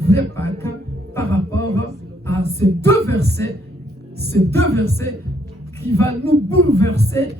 vraie Pâque par rapport à ces deux versets qui va nous bouleverser,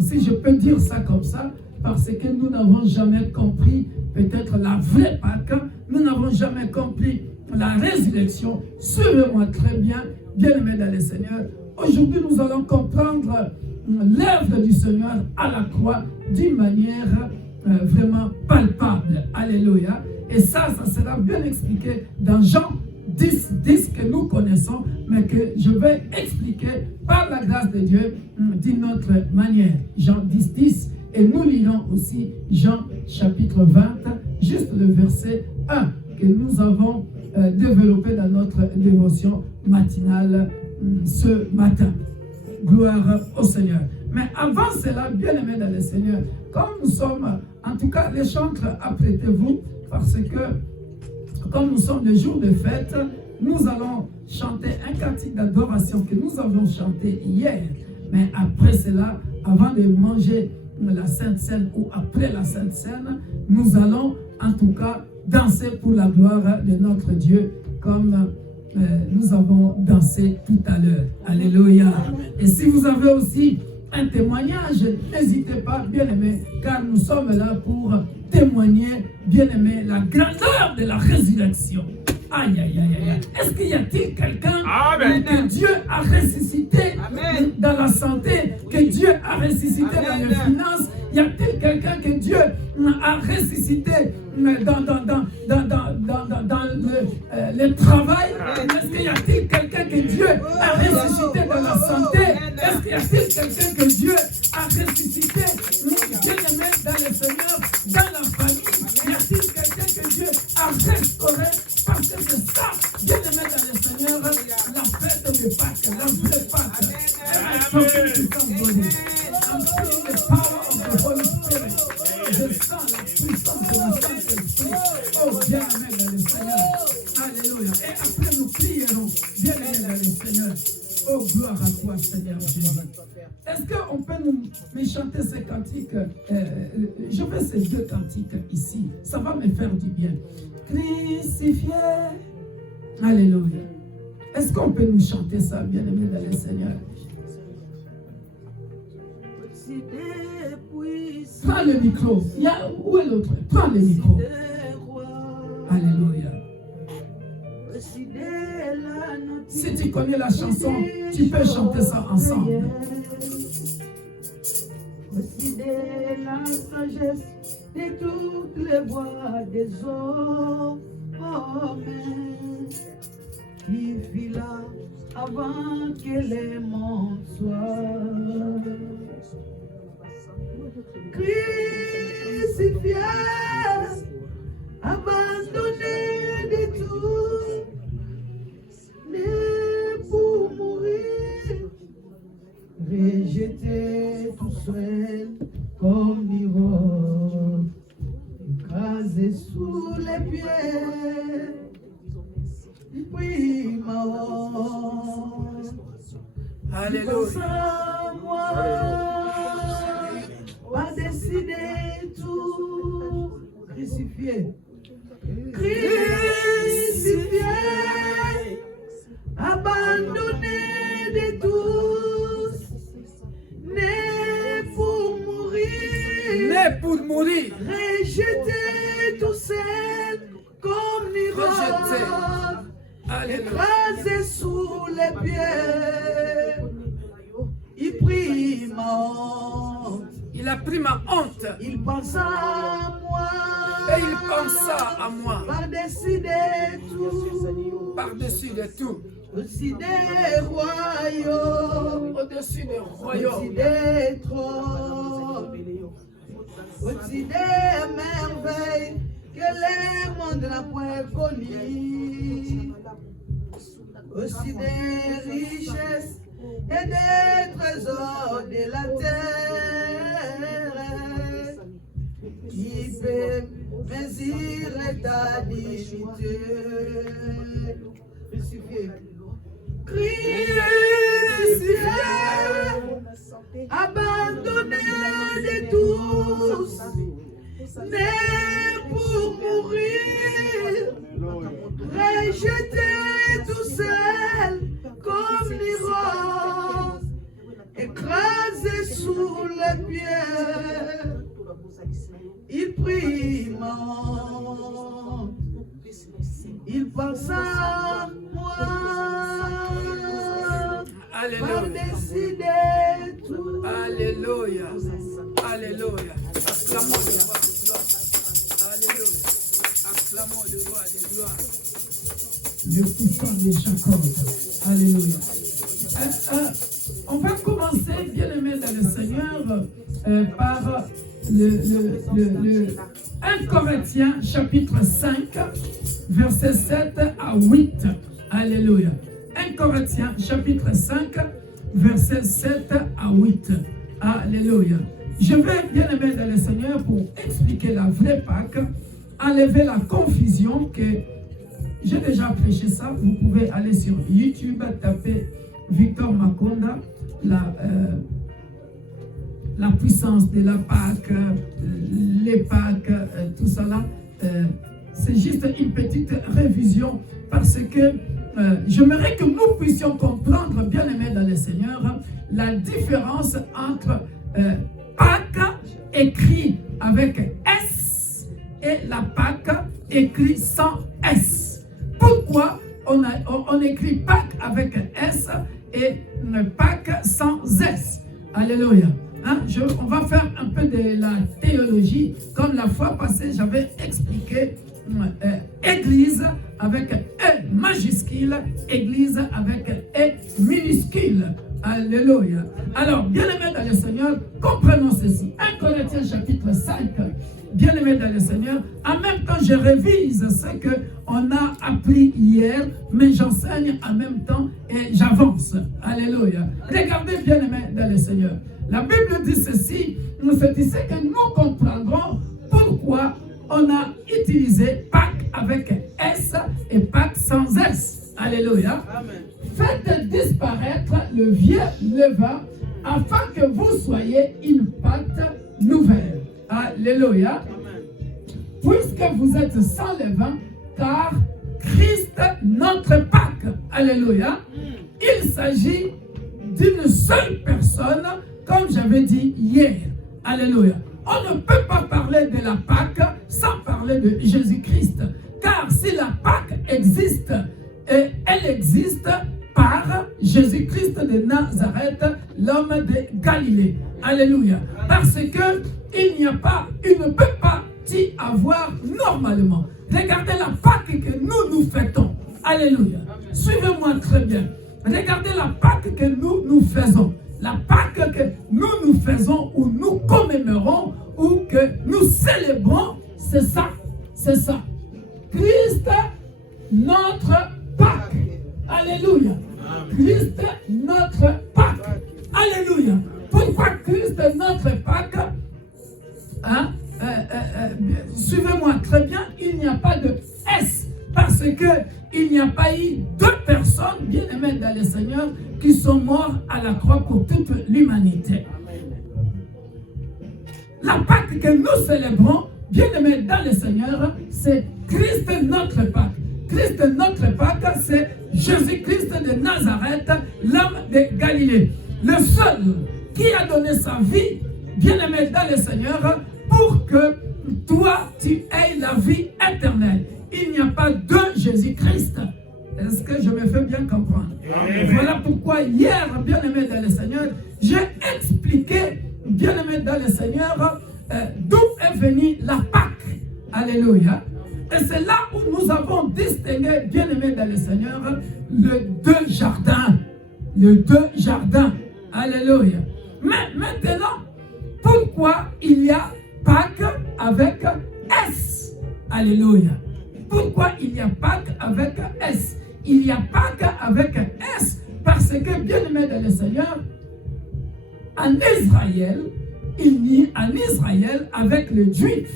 si je peux dire ça comme ça, parce que nous n'avons jamais compris peut-être la vraie Pâque, nous n'avons jamais compris la résurrection. Suivez-moi très bien, bien-aimés dans le Seigneur. Aujourd'hui, nous allons comprendre l'œuvre du Seigneur à la croix d'une manière vraiment palpable. Alléluia. Et ça sera bien expliqué dans Jean 10 que nous connaissons, mais que je vais expliquer par la grâce de Dieu d'une autre manière. Jean 10. Et nous lirons aussi Jean chapitre 20, juste le verset 1 que nous avons développé dans notre dévotion matinale ce matin. Gloire au Seigneur. Mais avant cela, bien-aimés dans le Seigneur, comme nous sommes, en tout cas les chantres, apprêtez-vous, parce que comme nous sommes le jour de fête, nous allons chanter un cantique d'adoration que nous avions chanté hier. Mais après cela, avant de manger la Sainte Seine ou après la Sainte Seine, nous allons en tout cas danser pour la gloire de notre Dieu comme nous avons dansé tout à l'heure. Alléluia. Et si vous avez aussi un témoignage, n'hésitez pas, bien-aimés, car nous sommes là pour témoigner, bien-aimés, la grandeur de la résurrection. Aïe, aïe, aïe, aïe. Est-ce qu'il y a-t-il quelqu'un que Dieu a ressuscité dans la santé, que Dieu a ressuscité dans les finances? Y a-t-il quelqu'un que Dieu a ressuscité dans le travail? Est-ce qu'il y a-t-il quelqu'un que Dieu a ressuscité dans la santé? Est-ce qu'il y a-t-il quelqu'un que Dieu a ressuscité, bien-aimé dans le Seigneur, dans la famille? Y a-t-il quelqu'un que Dieu a restauré? Parce que c'est ça, bien-aimé dans le Seigneur, la fête de Pâques, la vraie Pâques. Je sens la puissance de la Saint-Esprit. Oh, bien-aimé dans le Seigneur. Alléluia. Et après, nous prierons, bien-aimé dans le Seigneur. Oh, gloire à toi, Seigneur Jésus. Est-ce qu'on peut me chanter ces cantiques? Je fais ces deux cantiques ici. Ça va me faire du bien. Crucifié. Alléluia. Est-ce qu'on peut nous chanter ça, bien-aimé dans le Seigneur? Prends le micro. Où est l'autre? Prends le micro. Alléluia. Si tu connais la chanson, tu peux chanter ça ensemble. Posséder la sagesse de toutes les voies des hommes qui fit là avant que les mondes soient crucifié, abandonné de tout, né pour mourir, rejeté tout seul comme l'ivore, écrasé sous les pieds, puis mort. Alléluia. Moi, pas décider tout crucifié. Crucifié, abandonné de tous, né pour mourir. Né pour mourir. Rejeté tout seul comme l'ivore. Écrasé sous les pieds. Il prit ma honte. Il a pris ma honte. Il pensa à moi. Et il pensa à moi. Par-dessus de tout. Par-dessus de tout. Au-dessus des royaumes. Au-dessus des royaumes. Au-dessus des trônes. Au-dessus des merveilles que le monde n'a point connues. Aussi des richesses et des trésors de la terre, qui peut mesurer ta dignité. Crucifié, crucifié, abandonné de tous, né pour mourir, j'étais tout seul comme l'Iran, écrasé sous les pieds. Il prit ma honte, il pensa à moi. Alléluia. Alléluia. Alléluia. Acclamons le roi de gloire. Alléluia. Acclamons le roi de gloire. Le puissant de Jacob. Alléluia. On va commencer, bien-aimés dans le Seigneur, par le 1 Corinthiens chapitre 5, versets 7 à 8. Alléluia. 1 Corinthiens chapitre 5, versets 7 à 8. Alléluia. Je vais, bien aimé dans le Seigneur, pour expliquer la vraie Pâque, enlever la confusion que j'ai déjà prêché ça. Vous pouvez aller sur YouTube, taper Victor Makonda, la puissance de la Pâque, les Pâques, tout ça là. C'est juste une petite révision parce que j'aimerais que nous puissions comprendre, bien aimés dans le Seigneur, la différence entre Pâques écrit avec S et la Pâque écrit sans S. Pourquoi on écrit Pâques avec S et Pâques sans S? Alléluia. Hein? On va faire un peu de la théologie. Comme la fois passée, j'avais expliqué Église avec E majuscule, Église avec E minuscule. Alléluia. Alors, bien-aimés dans le Seigneur, comprenons ceci. 1 Corinthiens chapitre 5, bien-aimés dans le Seigneur, en même temps, je révise ce qu'on a appris hier, mais j'enseigne en même temps et j'avance. Alléluia. Regardez, bien-aimés dans le Seigneur. La Bible dit ceci, c'est ici que nous comprendrons pourquoi on a utilisé Pâques avec S et Pâques sans S. Alléluia. Amen. Faites disparaître le vieux levain afin que vous soyez une pâte nouvelle. Alléluia. Amen. Puisque vous êtes sans levain, car Christ notre Pâque. Alléluia. Il s'agit d'une seule personne, comme j'avais dit hier. Alléluia. On ne peut pas parler de la Pâque sans parler de Jésus-Christ. Car si la Pâque existe, et elle existe par Jésus-Christ de Nazareth, l'homme de Galilée. Alléluia. Parce que il ne peut pas y avoir normalement. Regardez la Pâque que nous fêtons. Alléluia. Suivez-moi très bien. Regardez la Pâque que nous faisons. La Pâque que nous faisons ou nous commémorons ou que nous célébrons, c'est ça. C'est ça. Christ, notre Pâque. Alléluia. Christ, notre Pâque. Alléluia. Pourquoi Christ, notre Pâque? Hein? Suivez-moi très bien, il n'y a pas de S. Parce que il n'y a pas eu deux personnes, bien aimées dans le Seigneur, qui sont mortes à la croix pour toute l'humanité. La Pâque que nous célébrons, bien aimés dans le Seigneur, c'est Christ notre Pâque. Christ notre Pâque, c'est Jésus-Christ de Nazareth, l'homme de Galilée. Le seul qui a donné sa vie, bien aimé dans le Seigneur, pour que toi, tu aies la vie éternelle. Il n'y a pas deux Jésus-Christ. Est-ce que je me fais bien comprendre? Amen. Voilà pourquoi hier, bien aimé dans le Seigneur, j'ai expliqué, bien aimé dans le Seigneur, d'où est venue la Pâque. Alléluia. Et c'est là où nous avons distingué, bien aimé dans le Seigneur, les deux jardins. Les deux jardins. Alléluia. Mais maintenant, pourquoi il y a Pâques avec S? Alléluia. Pourquoi il y a Pâques avec S? Il y a Pâques avec S parce que, bien aimé dans le Seigneur, en Israël, avec les Juifs,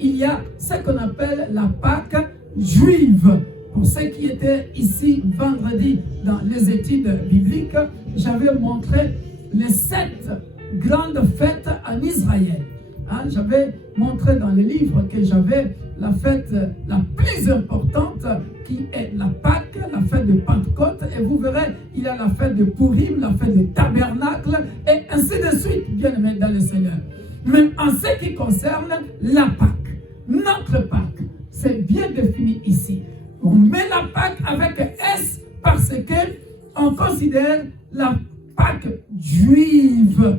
il y a ce qu'on appelle la Pâque juive. Pour ceux qui étaient ici vendredi dans les études bibliques, j'avais montré les 7 grandes fêtes en Israël. Hein, j'avais montré dans les livres que j'avais la fête la plus importante qui est la Pâque, la fête de Pentecôte. Et vous verrez, il y a la fête de Purim, la fête de Tabernacle, et ainsi de suite, bien aimés dans le Seigneur. Mais en ce qui concerne la Pâque, notre Pâque, c'est bien défini ici. On met la Pâque avec S parce qu'on considère la Pâque juive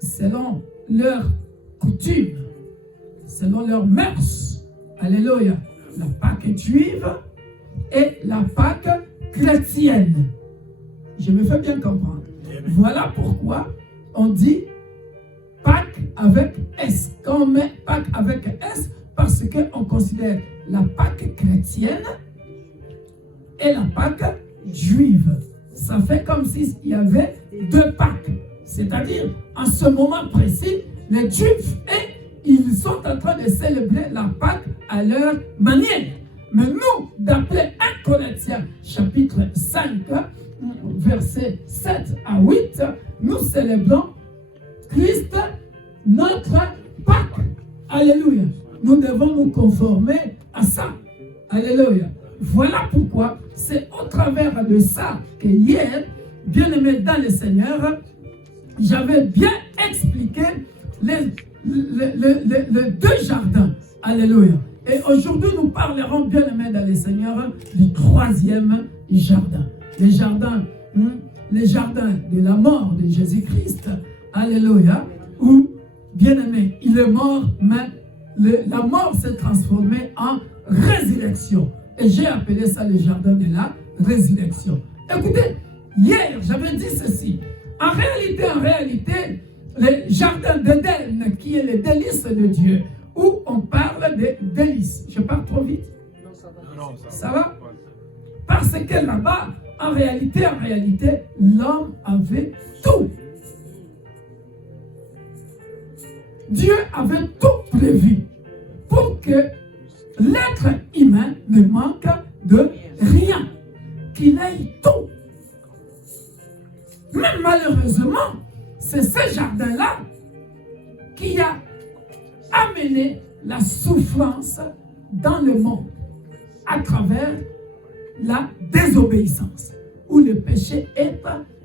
selon leur coutume, selon leurs mœurs. Alléluia. La Pâque juive et la Pâque chrétienne. Je me fais bien comprendre. Voilà pourquoi on dit Pâque avec S. Quand on met Pâque avec S, parce qu'on considère la Pâque chrétienne et la Pâque juive. Ça fait comme s'il y avait deux Pâques. C'est-à-dire, en ce moment précis, les Juifs, ils sont en train de célébrer la Pâque à leur manière. Mais nous, d'après 1 Corinthiens, chapitre 5, versets 7 à 8, nous célébrons Christ, notre Pâque. Alléluia. Nous devons nous conformer à ça. Alléluia. Voilà pourquoi c'est au travers de ça que hier, bien aimé dans le Seigneur, j'avais bien expliqué les deux jardins. Alléluia. Et aujourd'hui, nous parlerons, bien aimé dans le Seigneur, du troisième jardin. Les jardins de la mort de Jésus-Christ. Alléluia. Où, bien aimé, il est mort, mais la mort s'est transformée en résurrection. Et j'ai appelé ça le jardin de la résurrection. Écoutez, hier, j'avais dit ceci. En réalité, le jardin d'Éden, qui est le délice de Dieu, où on parle de délices. Je parle trop vite? Non, ça va? Parce que là-bas, en réalité, l'homme avait tout. Dieu avait tout prévu pour que l'être humain ne manque de rien, qu'il ait tout. Mais malheureusement, c'est ce jardin-là qui a amené la souffrance dans le monde à travers la désobéissance, où le péché est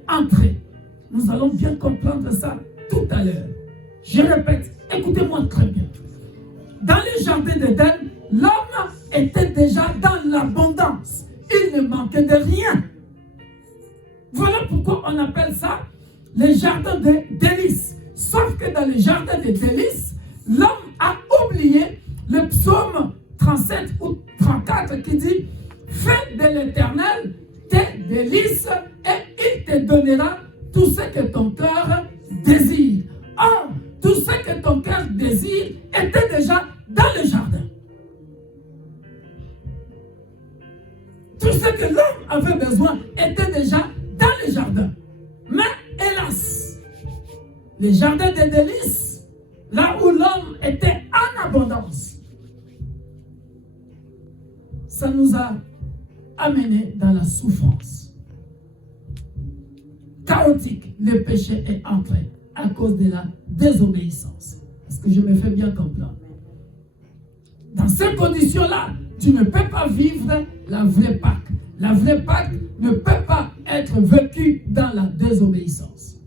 entré. Nous allons bien comprendre ça tout à l'heure. Je répète, écoutez-moi très bien. Dans le jardin d'Éden, l'homme était déjà dans l'abondance. Il ne manquait de rien. Voilà pourquoi on appelle ça le jardin des délices. Sauf que dans le jardin des délices, l'homme a oublié le psaume 37 ou 34 qui dit « Fais de l'Éternel tes délices et il te donnera tout ce que ton cœur désire. » Or, tout ce que ton cœur désire était déjà dans le jardin. Tout ce que l'homme avait besoin était déjà dans le jardin. Mais hélas, le jardin des délices, là où l'homme était en abondance, ça nous a amené dans la souffrance. Chaotique, le péché est entré à cause de la désobéissance. Est-ce que je me fais bien comprendre? Dans ces conditions-là, tu ne peux pas vivre la vraie Pâque. La vraie Pâque ne peut pas être vécue dans la désobéissance.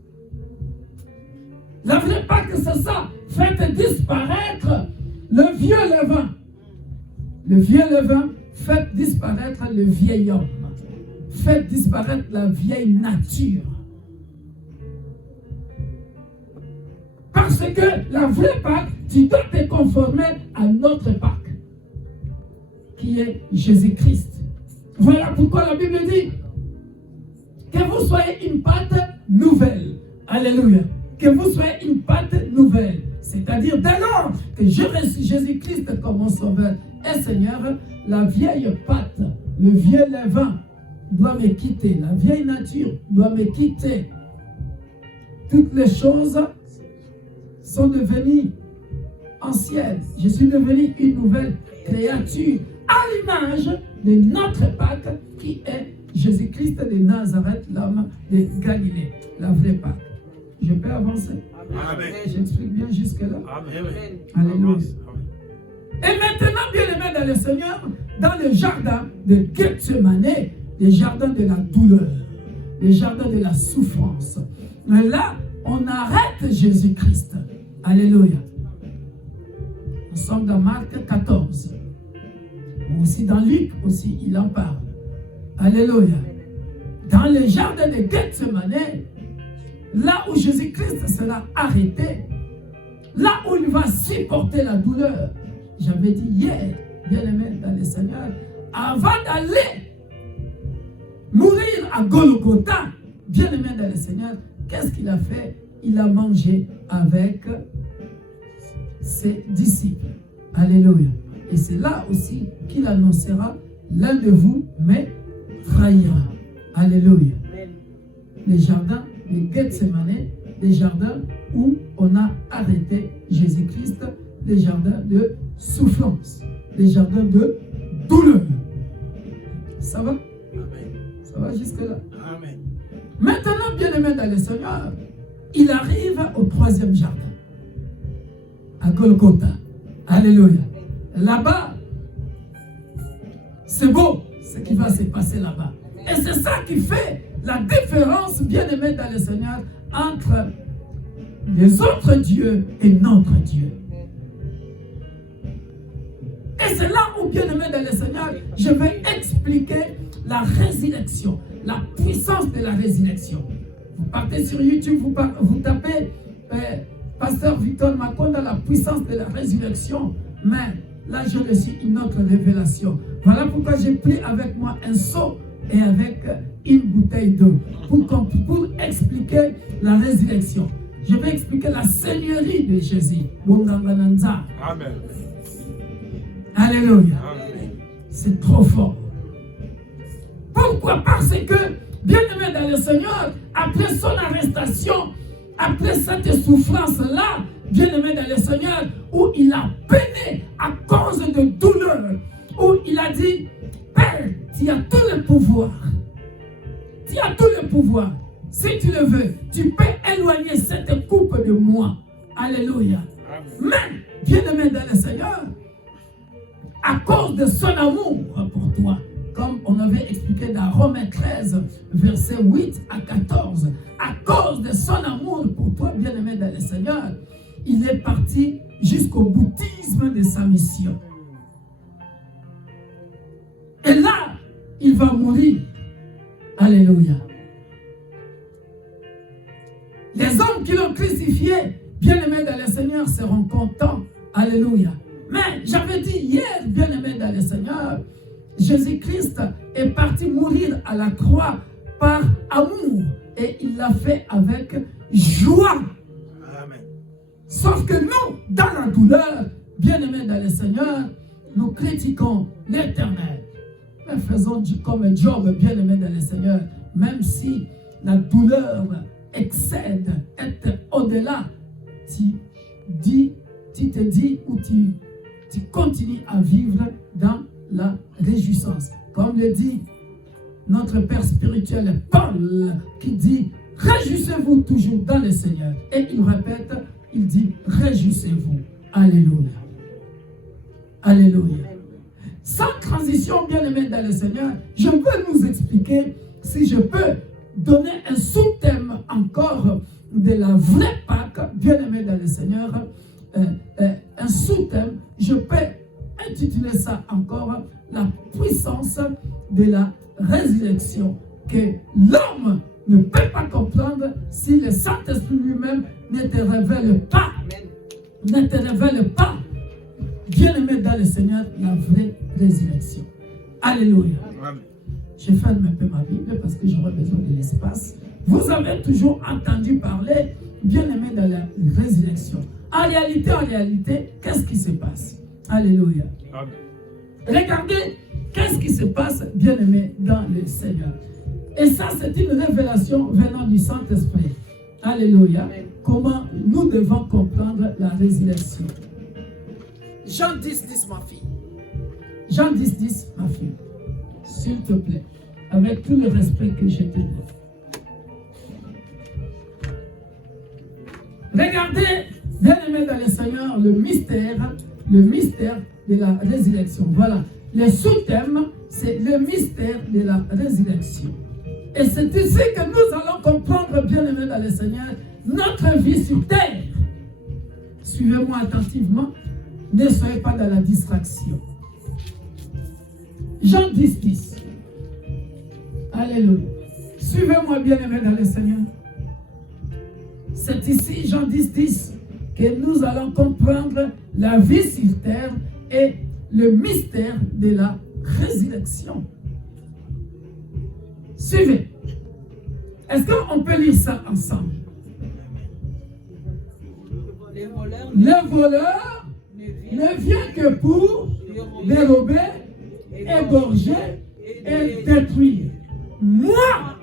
La vraie Pâque, c'est ça. Faites disparaître le vieux levain. Le vieux levain, faites disparaître le vieil homme. Faites disparaître la vieille nature. Parce que la vraie Pâque, tu dois te conformer à notre Pâque, qui est Jésus-Christ. Voilà pourquoi la Bible dit que vous soyez une Pâque nouvelle. Alléluia. Que vous soyez une Pâque nouvelle. C'est-à-dire, dès lors que je reçus Jésus-Christ comme mon sauveur et Seigneur, la vieille Pâque, le vieux levain doit me quitter. La vieille nature doit me quitter. Toutes les choses sont devenues anciennes. Je suis devenu une nouvelle créature à l'image de notre Pâque qui est Jésus-Christ de Nazareth, l'homme de Galilée, la vraie Pâque. Je peux avancer? Amen. J'explique bien jusque-là. Amen. Alléluia. Et maintenant, bien-aimés dans le Seigneur, dans le jardin de Gethsemane, le jardin de la douleur, le jardin de la souffrance. Mais là, on arrête Jésus-Christ. Alléluia. Nous sommes dans Marc 14. Aussi dans Luc, aussi, il en parle. Alléluia. Dans le jardin de Gethsemane, là où Jésus-Christ sera arrêté, là où il va supporter la douleur. J'avais dit hier, bien-aimé dans le Seigneur, avant d'aller mourir à Golgotha, bien-aimé dans le Seigneur, qu'est-ce qu'il a fait? Il a mangé avec ses disciples. Alléluia. Et c'est là aussi qu'il annoncera, l'un de vous me trahira. Alléluia. Les jardins de Gethsemane, les jardins où on a arrêté Jésus-Christ, les jardins de souffrance, les jardins de douleur. Ça va? Ça va jusque-là? Amen. Maintenant, bien-aimé dans le Seigneur, il arrive au troisième jardin, à Golgotha. Alléluia. Là-bas, c'est beau ce qui va se passer là-bas. Et c'est ça qui fait la différence, bien-aimé dans le Seigneur, entre les autres dieux et notre Dieu. Et c'est là où, bien-aimé dans le Seigneur, je vais expliquer la résurrection, la puissance de la résurrection. Vous partez sur YouTube, vous tapez Pasteur Victor Makonda, la puissance de la résurrection. Mais là, j'ai reçu une autre révélation. Voilà pourquoi j'ai pris avec moi un seau et avec une bouteille d'eau pour expliquer la résurrection. Je vais expliquer la seigneurie de Jésus. Amen. Alléluia. Amen. C'est trop fort. Pourquoi? Parce que, bien-aimé dans le Seigneur, après son arrestation, après cette souffrance-là, bien-aimé dans le Seigneur, où il a peiné à cause de douleur, où il a dit, Père, tu as tout le pouvoir. Tu as tout le pouvoir. Si tu le veux, tu peux éloigner cette coupe de moi. Alléluia. Mais, bien-aimé dans le Seigneur, à cause de son amour pour toi, comme on avait expliqué dans Romains 13, versets 8 à 14, à cause de son amour pour toi, bien-aimé dans le Seigneur, il est parti jusqu'au boutisme de sa mission. Et là, il va mourir. Alléluia. Les hommes qui l'ont crucifié, bien-aimés dans le Seigneur, seront contents. Alléluia. Mais j'avais dit hier, bien-aimés dans le Seigneur, Jésus-Christ est parti mourir à la croix par amour. Et il l'a fait avec joie. Amen. Sauf que nous, dans la douleur, bien-aimés dans le Seigneur, nous critiquons l'Éternel. Mais faisons comme Job, bien-aimé dans le Seigneur, même si la douleur excède, est au-delà, tu te dis ou tu continues à vivre dans la réjouissance. Comme le dit notre Père spirituel Paul, qui dit, réjouissez-vous toujours dans le Seigneur. Et il répète, il dit, réjouissez-vous. Alléluia. Alléluia. Sans transition, bien-aimé dans le Seigneur, je veux nous expliquer, si je peux donner un sous-thème encore de la vraie Pâque, bien-aimé dans le Seigneur, un sous-thème, je peux intituler ça encore la puissance de la résurrection, que l'homme ne peut pas comprendre si le Saint-Esprit lui-même ne te révèle pas, bien-aimé dans le Seigneur, la vraie résurrection. Alléluia. Amen. Je ferme un peu ma Bible parce que j'aurai besoin de l'espace. Vous avez toujours entendu parler, bien-aimé, dans la résurrection. En réalité, qu'est-ce qui se passe? Alléluia. Amen. Regardez, qu'est-ce qui se passe, bien-aimé, dans le Seigneur. Et ça, c'est une révélation venant du Saint-Esprit. Alléluia. Comment nous devons comprendre la résurrection. Jean 10, 10, ma fille. Jean 10, 10, ma fille. S'il te plaît, avec tout le respect que je te dois. Regardez, bien-aimé dans le Seigneur, le mystère de la résurrection. Voilà. Le sous-thème, c'est le mystère de la résurrection. Et c'est ici que nous allons comprendre, bien-aimés dans le Seigneur, notre vie sur terre. Suivez-moi attentivement. Ne soyez pas dans la distraction. Jean 10, 10. Alléluia. Suivez-moi, bien-aimés dans le Seigneur. C'est ici, Jean 10, 10, que nous allons comprendre la vie sur terre et le mystère de la résurrection. Suivez. Est-ce qu'on peut lire ça ensemble? Le voleur ne vient que pour dérober, égorger et détruire. Moi,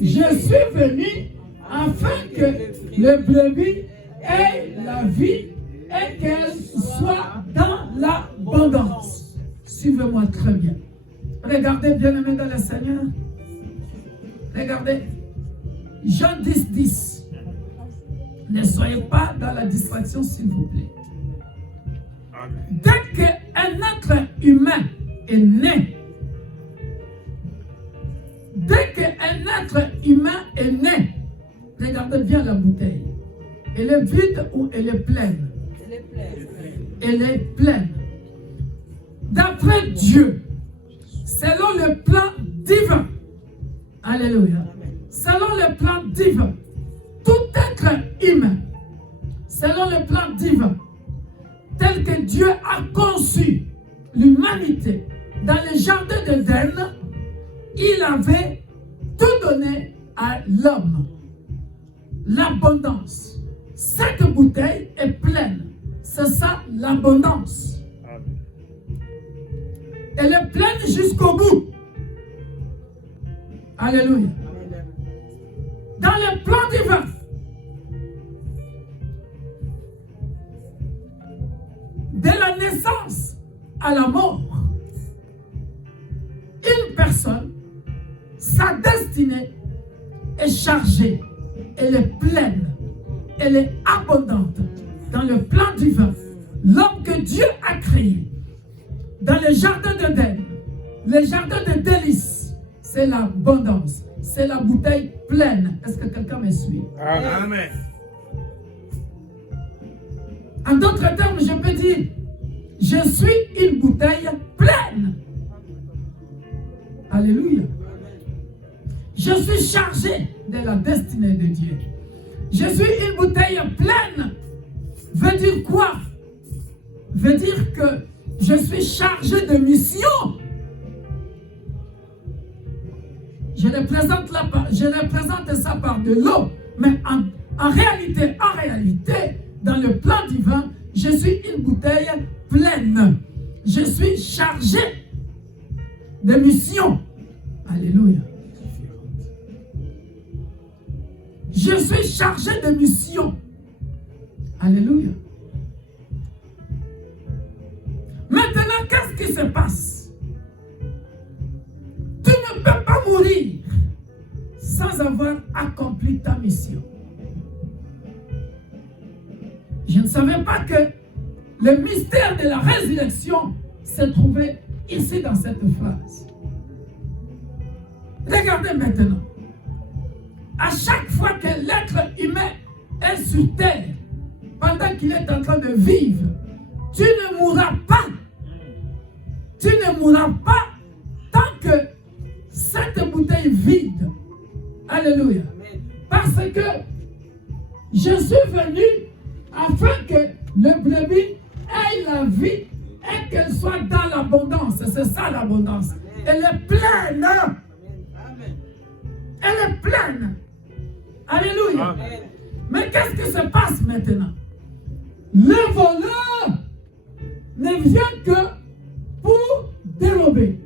je suis venu afin que le brebis ait la vie et qu'elle soit dans l'abondance. Suivez-moi très bien. Regardez, bien-aimés dans le Seigneur. Regardez. Jean 10, 10. Ne soyez pas dans la distraction, s'il vous plaît. Dès qu'un être humain est né, dès qu'un être humain est né, regardez bien la bouteille. Elle est vide ou elle est pleine? Elle est pleine. Elle est pleine. D'après Dieu, selon le plan divin, alléluia, selon le plan divin, tout être humain, selon le plan divin, tel que Dieu a conçu l'humanité dans le jardin d'Éden, il avait tout donné à l'homme. L'abondance. Cette bouteille est pleine. C'est ça l'abondance. Elle est pleine jusqu'au bout. Alléluia. Dans le plan divin, de la naissance à la mort, une personne, sa destinée est chargée, elle est pleine, elle est abondante. Dans le plan divin, l'homme que Dieu a créé, dans le jardin d'Éden, le jardin de délices, c'est l'abondance, c'est la bouteille pleine. Est-ce que quelqu'un me suit? Amen. En d'autres termes, je peux dire, je suis une bouteille pleine. Alléluia. Je suis chargé de la destinée de Dieu. Je suis une bouteille pleine. Veut dire quoi? Veut dire que je suis chargé de mission. Je représente ça par de l'eau. Mais en réalité, dans le plan divin, je suis une bouteille pleine. Je suis chargé de mission. Alléluia. Je suis chargé de mission. Alléluia. Maintenant, qu'est-ce qui se passe? Tu ne peux pas mourir sans avoir accompli ta mission. Je ne savais pas que le mystère de la résurrection se trouvait ici dans cette phrase. Regardez maintenant. À chaque fois que l'être humain est sur terre, pendant qu'il est en train de vivre, tu ne mourras pas. Tu ne mourras pas tant que cette bouteille vide. Alléluia. Parce que je suis venu afin que le brebis ait la vie et qu'elle soit dans l'abondance. C'est ça l'abondance. Elle est pleine. Elle est pleine. Alléluia. Amen. Mais qu'est-ce qui se passe maintenant? Le voleur ne vient que pour dérober,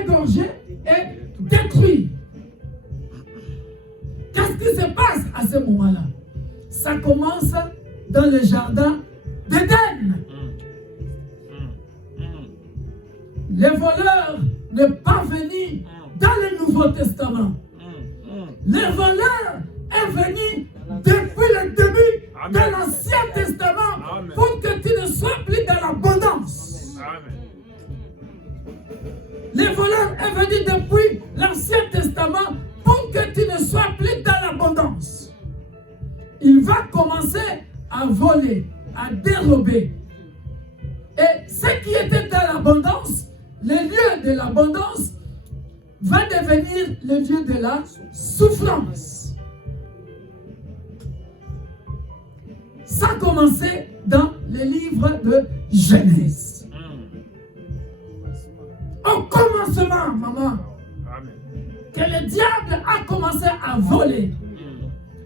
égorger et détruire. Qu'est-ce qui se passe à ce moment-là? Ça commence dans le jardin d'Éden. Le voleur n'est pas venu dans le Nouveau Testament. Le voleur est venu depuis le début de l'Ancien Testament pour que tu ne sois plus dans l'abondance. Les voleurs est venu depuis l'Ancien Testament pour que tu ne sois plus dans l'abondance. Il va commencer à voler, à dérober. Et ce qui était dans l'abondance, le lieu de l'abondance, va devenir le lieu de la souffrance. Ça a commencé dans le livre de Genèse. Au commencement, maman, que le diable a commencé à voler,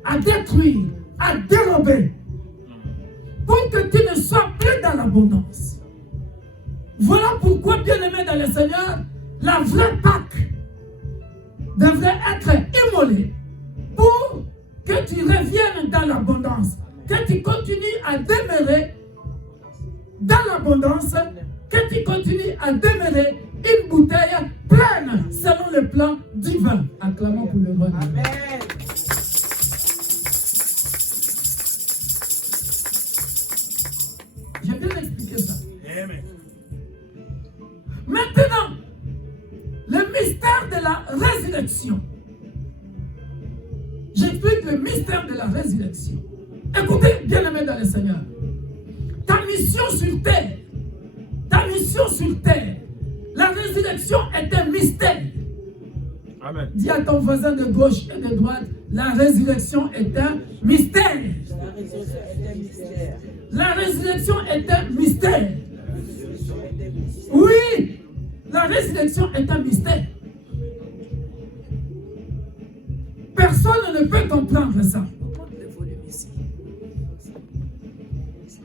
à détruire, à dérober, pour que tu ne sois plus dans l'abondance. Voilà pourquoi, bien-aimé dans le Seigneur, la vraie Pâque devrait être immolée pour que tu reviennes dans l'abondance, que tu continues à demeurer dans l'abondance, que tu continues à demeurer une bouteille pleine selon le plan divin. Acclamons pour le roi. Amen. J'ai bien expliqué ça. Amen. Maintenant, le mystère de la résurrection. J'explique le mystère de la résurrection. Écoutez, bien-aimés dans le Seigneur. Ta mission sur terre, la résurrection est un mystère. Amen. Dis à ton voisin de gauche et de droite, la résurrection est un mystère. La résurrection est un mystère. Oui, la résurrection est un mystère. Personne ne peut comprendre ça.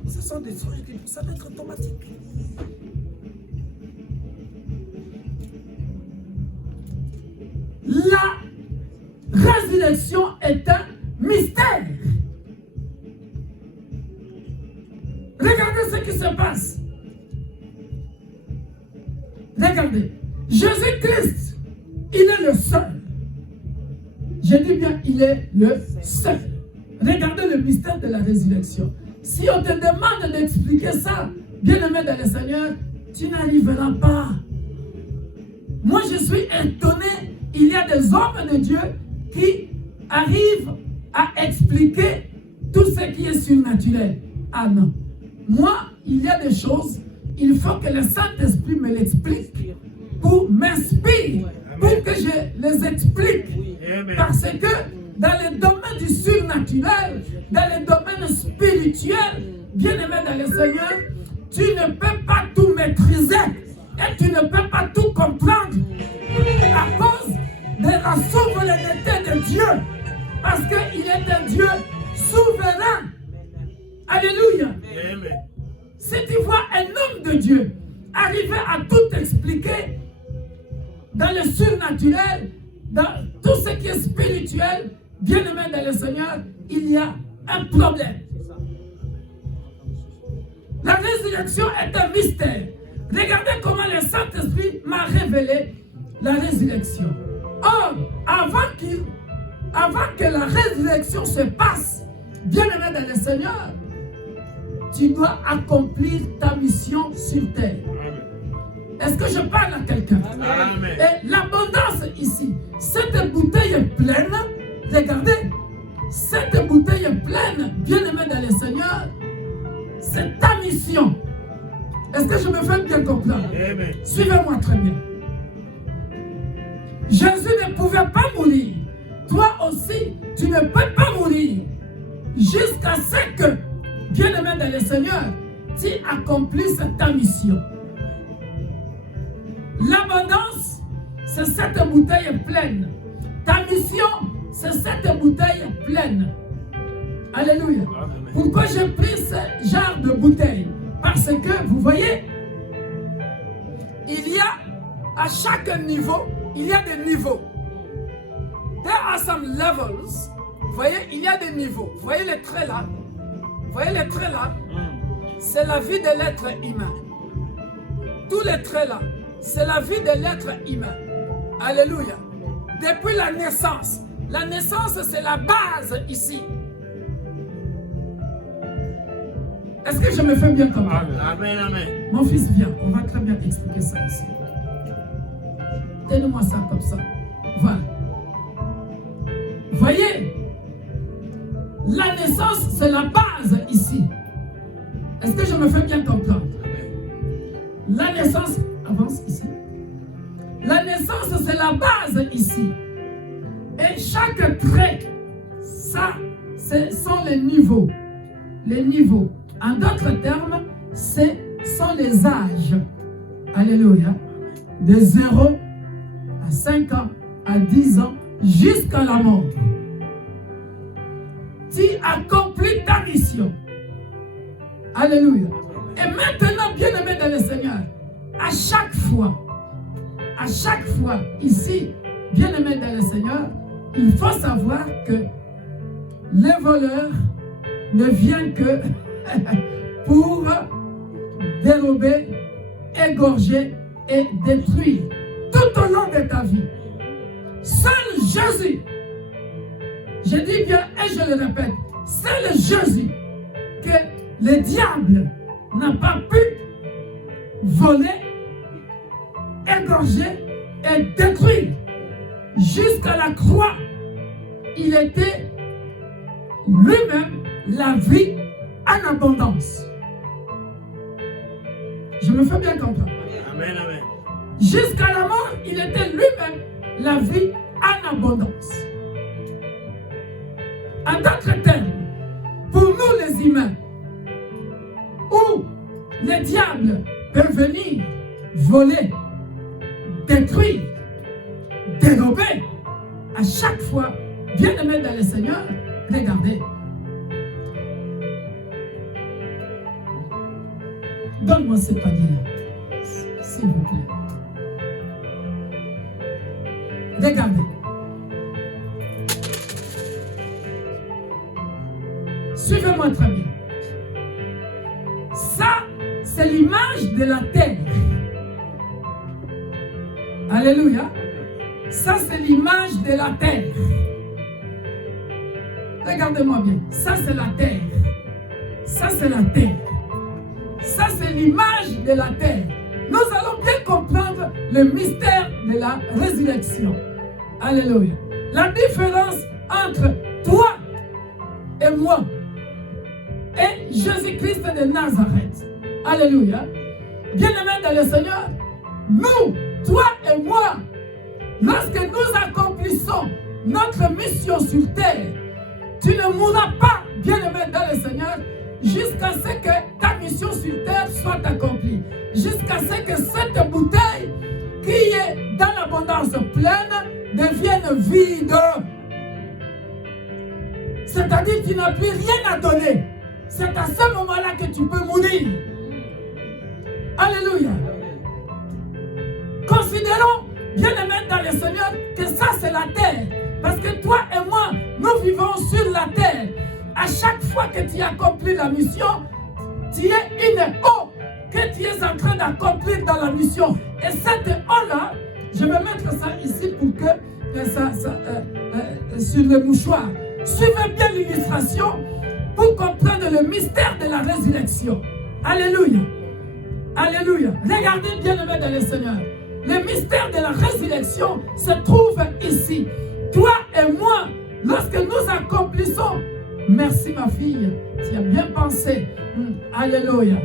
Ce sont des trucs qui doivent être automatiques. La résurrection est un mystère. Regardez ce qui se passe. Regardez. Jésus-Christ, il est le seul. Je dis bien, il est le seul. Regardez le mystère de la résurrection. Si on te demande d'expliquer ça, bien-aimé dans le Seigneur, tu n'arriveras pas. Moi, je suis étonné. Il y a des hommes de Dieu qui arrivent à expliquer tout ce qui est surnaturel. Ah non. Moi, il y a des choses, il faut que le Saint-Esprit me l'explique pour m'inspirer, pour que je les explique. Parce que dans le domaine du surnaturel, dans le domaine spirituel, bien-aimé dans le Seigneur, tu ne peux pas tout maîtriser et tu ne peux pas tout comprendre à cause de la souveraineté de Dieu. Parce qu'il est un Dieu souverain. Alléluia. Amen. Si tu vois un homme de Dieu arriver à tout expliquer dans le surnaturel, dans tout ce qui est spirituel, bien-aimé dans le Seigneur, il y a un problème. La résurrection est un mystère. Regardez comment le Saint-Esprit m'a révélé la résurrection. Or, avant que la résurrection se passe, bien-aimé dans le Seigneur, tu dois accomplir ta mission sur terre. Est-ce que je parle à quelqu'un? Et l'abondance ici, cette bouteille est pleine. Regardez, cette bouteille est pleine, bien-aimé dans le Seigneur. C'est ta mission. Est-ce que je me fais bien comprendre? Suivez-moi très bien. Jésus ne pouvait pas mourir. Toi aussi, tu ne peux pas mourir. Jusqu'à ce que, bien-aimé dans le Seigneur, tu accomplisses ta mission. L'abondance, c'est cette bouteille pleine. Ta mission, c'est cette bouteille pleine. Alléluia. Pourquoi j'ai pris ce genre de bouteille? Parce que, vous voyez, il y a à chaque niveau, il y a des niveaux. There are some levels. Vous voyez, il y a des niveaux. Vous voyez les traits là? Vous voyez les traits là? C'est la vie de l'être humain. Tous les traits là, c'est la vie de l'être humain. Alléluia. Depuis la naissance. La naissance, c'est la base ici. Est-ce que je me fais bien comprendre? Amen, amen. Mon fils, viens. On va très bien expliquer ça ici. Tenez-moi ça comme ça. Voilà. Voyez, la naissance, c'est la base ici. Est-ce que je me fais bien comprendre? La naissance, avance ici. La naissance, c'est la base ici. Et chaque trait, ça, ce sont les niveaux. Les niveaux. En d'autres termes, ce sont les âges. Alléluia. De 0 à 5 ans, à 10 ans, jusqu'à la mort. Tu accomplis ta mission. Alléluia. Et maintenant, bien-aimé dans le Seigneur, à chaque fois, ici, bien-aimé dans le Seigneur, il faut savoir que les voleurs ne viennent que pour dérober, égorger et détruire tout au long de ta vie. Seul Jésus, je dis bien et je le répète, seul Jésus que le diable n'a pas pu voler, égorger et détruire. Jusqu'à la croix, il était lui-même la vie en abondance. Je me fais bien comprendre. Amen, amen. Jusqu'à la mort, il était lui-même la vie en abondance. En d'autres termes, pour nous les humains, où le diable peut venir voler, détruire, dérober, à chaque fois, bien-aimé dans le Seigneur, regardez. Donne-moi ce panier-là, s'il vous plaît. Regardez. Suivez-moi très bien. Ça, c'est l'image de la terre. Alléluia. Ça, c'est l'image de la terre. Regardez-moi bien. Ça, c'est la terre. Ça, c'est la terre. Ça, c'est l'image de la terre. Nous allons bien comprendre le mystère de la résurrection. Alléluia. La différence entre toi et moi et Jésus-Christ de Nazareth. Alléluia. Bien-aimé dans le Seigneur, nous, toi et moi, lorsque nous accomplissons notre mission sur terre, tu ne mourras pas, bien-aimé dans le Seigneur, jusqu'à ce que ta mission sur terre soit accomplie. Jusqu'à ce que cette bouteille qui est dans l'abondance pleine devienne vide. C'est-à-dire que tu n'as plus rien à donner. C'est à ce moment-là que tu peux mourir. Alléluia. Considérons, bien-aimés dans le Seigneur, que ça c'est la terre. Parce que toi et moi, nous vivons sur la terre. À chaque fois que tu accomplis la mission, tu es une eau que tu es en train d'accomplir dans la mission. Et cette eau-là, je vais mettre ça ici pour que sur le mouchoir. Suivez bien l'illustration pour comprendre le mystère de la résurrection. Alléluia. Alléluia. Regardez bien aimé dans le Seigneur. Le mystère de la résurrection se trouve ici. Toi et moi, lorsque nous accomplissons, merci ma fille, tu as bien pensé. Alléluia.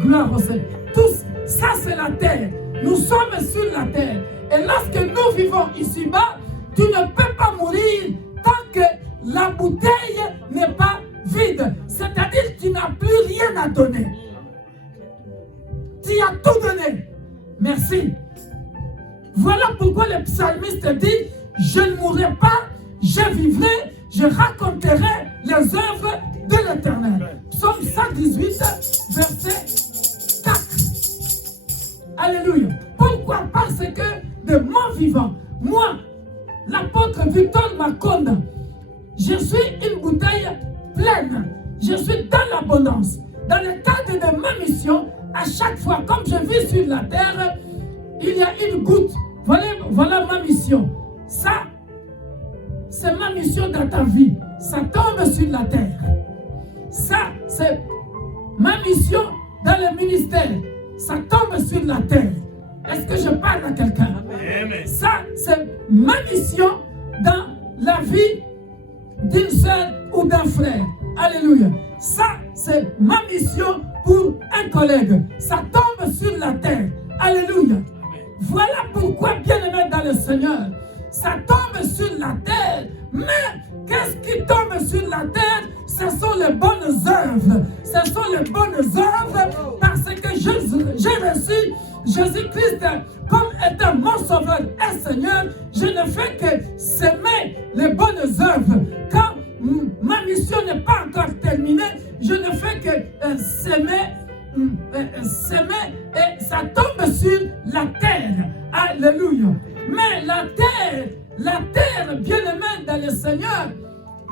Gloire au Seigneur. Tous, ça c'est la terre. Nous sommes sur la terre. Et lorsque nous vivons ici-bas, tu ne peux pas mourir tant que la bouteille n'est pas vide. C'est-à-dire que tu n'as plus rien à donner. Tu as tout donné. Merci. Voilà pourquoi le psalmiste dit, je ne mourrai pas, je vivrai, je raconterai les œuvres de l'Éternel. Psaume 118, verset 4. Alléluia. Pourquoi? Parce que de mon vivant, moi, l'apôtre Victor Makonda, je suis une bouteille pleine. Je suis dans l'abondance. Dans le cadre de ma mission, à chaque fois, comme je vis sur la terre, il y a une goutte. Voilà ma mission. Ça, c'est ma mission dans ta vie. Ça tombe sur la terre. Ça, c'est ma mission dans le ministère. Ça tombe sur la terre. Est-ce que je parle à quelqu'un? Ça, c'est ma mission dans la vie d'une sœur ou d'un frère. Alléluia. Ça, c'est ma mission pour un collègue. Ça tombe sur la terre. Alléluia. Voilà pourquoi, bien-aimés dans le Seigneur, ça tombe sur la terre. Mais qu'est-ce qui tombe sur la terre? Ce sont les bonnes œuvres. Ce sont les bonnes œuvres parce que j'ai reçu Jésus-Christ comme étant mon sauveur et Seigneur. Je ne fais que s'aimer les bonnes œuvres. Quand ma mission n'est pas encore terminée, je ne fais que s'aimer et ça tombe sur la terre. Alléluia. Mais la terre bien-aimée dans le Seigneur,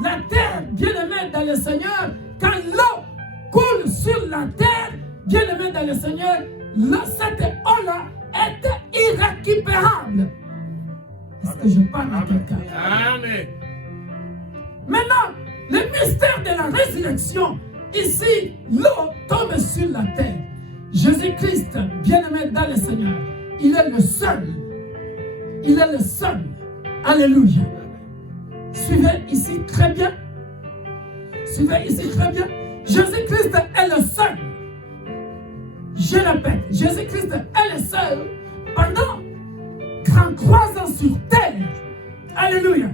la terre bien-aimée dans le Seigneur, quand l'eau coule sur la terre, bien-aimée dans le Seigneur, cette eau-là est irrécupérable. Est-ce que je parle à quelqu'un? Amen. Maintenant, le mystère de la résurrection, ici, l'eau tombe sur la terre. Jésus-Christ, bien-aimé dans le Seigneur, il est le seul. Il est le seul. Alléluia. Suivez ici très bien. Suivez ici très bien. Jésus-Christ est le seul. Je répète, Jésus-Christ est le seul pendant 33 ans sur terre. Alléluia.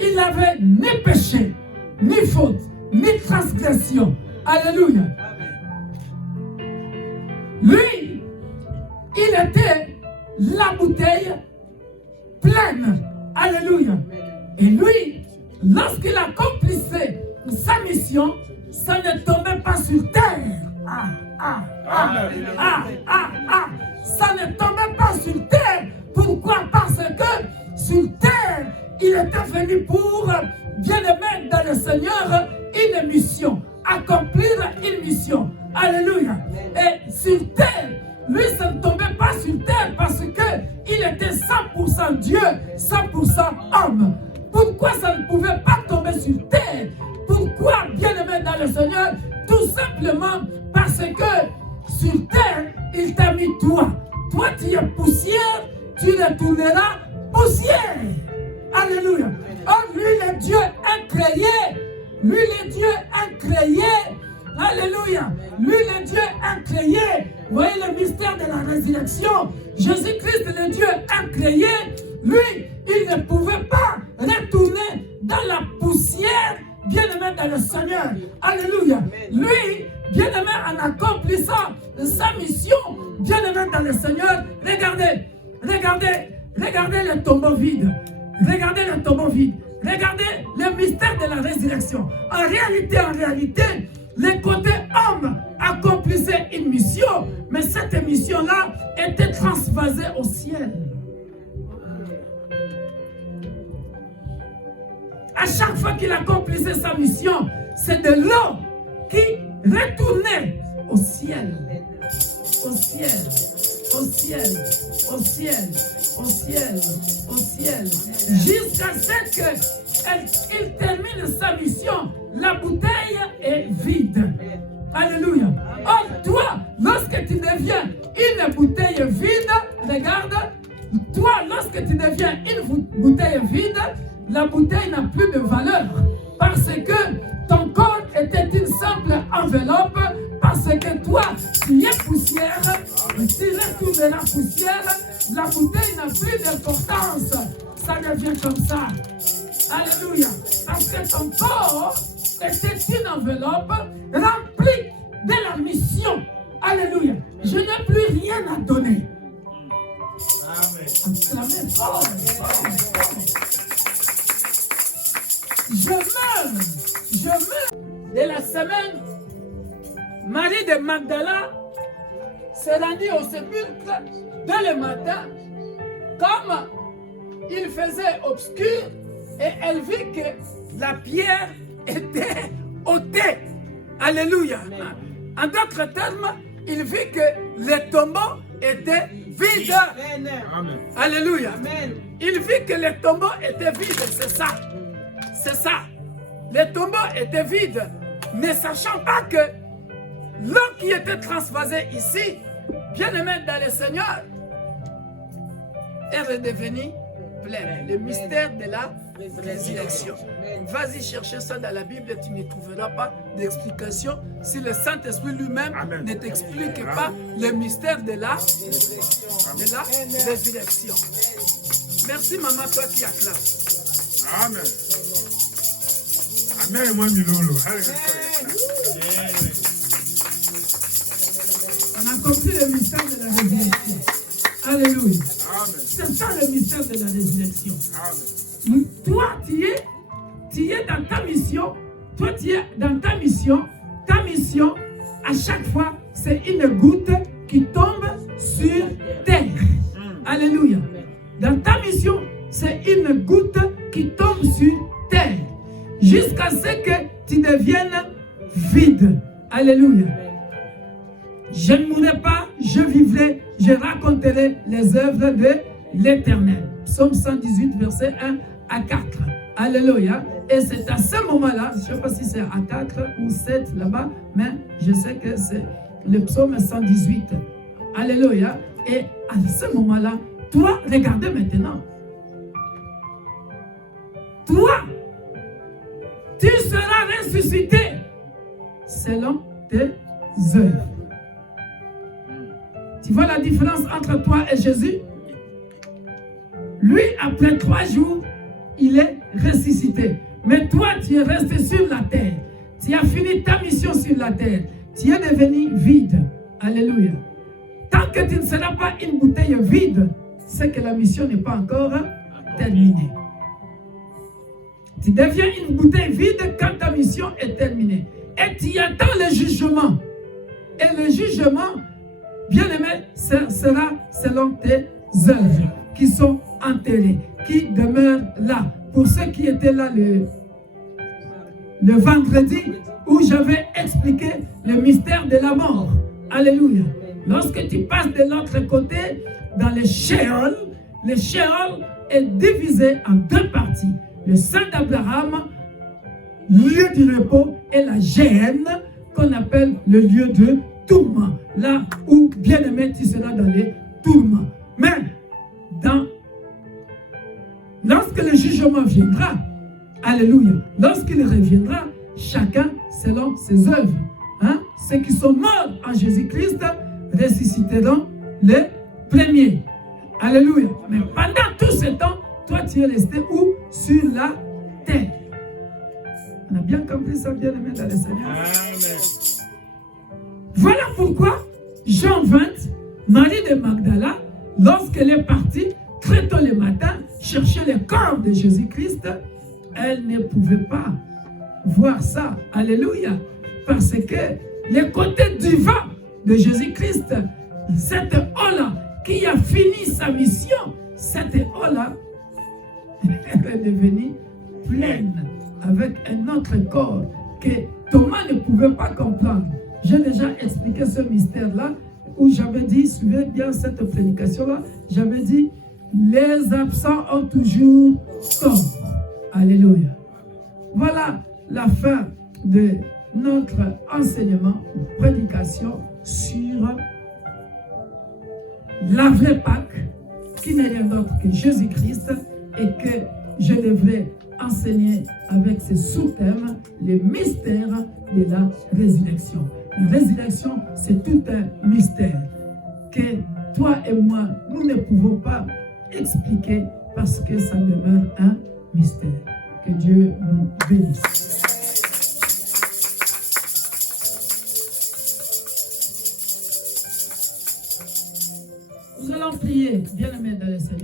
Il n'avait ni péché, ni faute, ni transgression. Alléluia. Lui, il était la bouteille pleine. Alléluia. Et lui, lorsqu'il accomplissait sa mission, ça ne tombait pas sur terre. Ça ne tombait pas sur terre. Pourquoi? Parce que sur terre, il était venu pour bien aimer dans le Seigneur une mission, accomplir une mission. Alléluia. Et sur terre, lui, ça ne tombait pas sur terre parce qu'il était 100% Dieu, 100% homme. Pourquoi ça ne pouvait pas tomber sur terre? Pourquoi, bien-aimé dans le Seigneur? Tout simplement parce que sur terre, il t'a mis toi. Toi, tu es poussière, tu retourneras poussière. Alléluia. Oh, lui, le Dieu incréé. Lui, le Dieu incréé. Alléluia. Lui, le Dieu incréé. Vous voyez le mystère de la résurrection. Jésus-Christ, le Dieu incréé, lui, il ne pouvait pas retourner dans la poussière, bien-aimé dans le Seigneur. Alléluia. Lui, bien-aimé, en accomplissant sa mission, bien-aimé dans le Seigneur, regardez le tombeau vide. Regardez le tombeau vide. Regardez le mystère de la résurrection. En réalité, le côté homme accomplissait une mission, mais cette mission-là était transvasée au ciel. À chaque fois qu'il accomplissait sa mission, c'est de l'eau qui retournait au ciel. Au ciel. Au ciel, au ciel, au ciel, au ciel, jusqu'à ce qu'il termine sa mission. La bouteille est vide. Alléluia. Or, toi, lorsque tu deviens une bouteille vide, regarde, toi, lorsque tu deviens une bouteille vide, la bouteille n'a plus de valeur. Parce que ton corps était une simple enveloppe. Parce que toi, tu es poussière, et tu retournes la poussière, la bouteille n'a plus d'importance. Ça devient comme ça. Alléluia. Parce que ton corps était une enveloppe remplie de la mission. Alléluia. Je n'ai plus rien à donner. Amen. Je meurs de la semaine. Marie de Magdala s'est rendue au sépulcre dès le matin, comme il faisait obscur, et elle vit que la pierre était ôtée. Alléluia. En d'autres termes, il vit que le tombeau était vide. Amen. Alléluia. Il vit que le tombeau était vide, c'est ça. C'est ça. Le tombeau était vide, ne sachant pas que l'eau qui était transvasée ici, bien-aimé dans le Seigneur, est redevenu plein. Le mystère de la résurrection. Vas-y chercher ça dans la Bible, tu ne trouveras pas d'explication si le Saint-Esprit lui-même ne t'explique pas le mystère de la résurrection. Merci maman, toi qui acclames. Amen. Amen. Moi, Milolo. On a compris le mystère de la résurrection. Alléluia. C'est ça le mystère de la résurrection. Amen. Toi, tu es dans ta mission. Toi, tu es dans ta mission. Ta mission, à chaque fois, c'est une goutte qui tombe sur terre. Alléluia. Dans ta mission, c'est une goutte qui tombe sur terre. Jusqu'à ce que tu deviennes vide. Alléluia. Je ne mourrai pas, je vivrai, je raconterai les œuvres de l'Éternel. Psaume 118, verset 1 à 4. Alléluia. Et c'est à ce moment-là, je ne sais pas si c'est à 4 ou 7 là-bas, mais je sais que c'est le psaume 118. Alléluia. Et à ce moment-là, toi, regardez maintenant. Toi, tu seras ressuscité selon tes œuvres. Tu vois la différence entre toi et Jésus? Lui, après 3 jours, il est ressuscité. Mais toi, tu es resté sur la terre. Tu as fini ta mission sur la terre. Tu es devenu vide. Alléluia. Tant que tu ne seras pas une bouteille vide, c'est que la mission n'est pas encore terminée. Tu deviens une bouteille vide quand ta mission est terminée. Et tu attends le jugement. Et le jugement, bien-aimé, sera selon tes œuvres qui sont enterrées, qui demeurent là. Pour ceux qui étaient là le vendredi, où j'avais expliqué le mystère de la mort. Alléluia. Lorsque tu passes de l'autre côté, dans le Sheol est divisé en 2 parties. Le sein d'Abraham, lieu du repos, et la géhenne, qu'on appelle le lieu de tourment. Là où, bien-aimé, tu seras dans les tourments. Mais, lorsque le jugement viendra, alléluia, lorsqu'il reviendra, chacun selon ses œuvres. Ceux qui sont morts en Jésus-Christ ressusciteront les premiers. Alléluia. Mais pendant tout ce temps, toi tu es resté où? Sur la terre. On a bien compris ça, bien-aimé dans le Seigneur. Amen. Voilà pourquoi Jean 20, Marie de Magdala, lorsqu'elle est partie très tôt le matin chercher le corps de Jésus-Christ, elle ne pouvait pas voir ça. Alléluia. Parce que le côté divin de Jésus-Christ, cette eau-là qui a fini sa mission, cette eau-là, elle est devenue pleine avec un autre corps que Thomas ne pouvait pas comprendre. J'ai déjà expliqué ce mystère-là où j'avais dit, suivez bien cette prédication-là, j'avais dit, les absents ont toujours tort. Alléluia. Voilà la fin de notre enseignement, prédication sur la vraie Pâque, qui n'est rien d'autre que Jésus-Christ, et que je devrais enseigner avec ce sous-thème, les mystères de la résurrection. La résurrection, c'est tout un mystère que toi et moi, nous ne pouvons pas expliquer parce que ça demeure un mystère. Que Dieu nous bénisse. Nous allons prier, bien-aimés dans le Seigneur.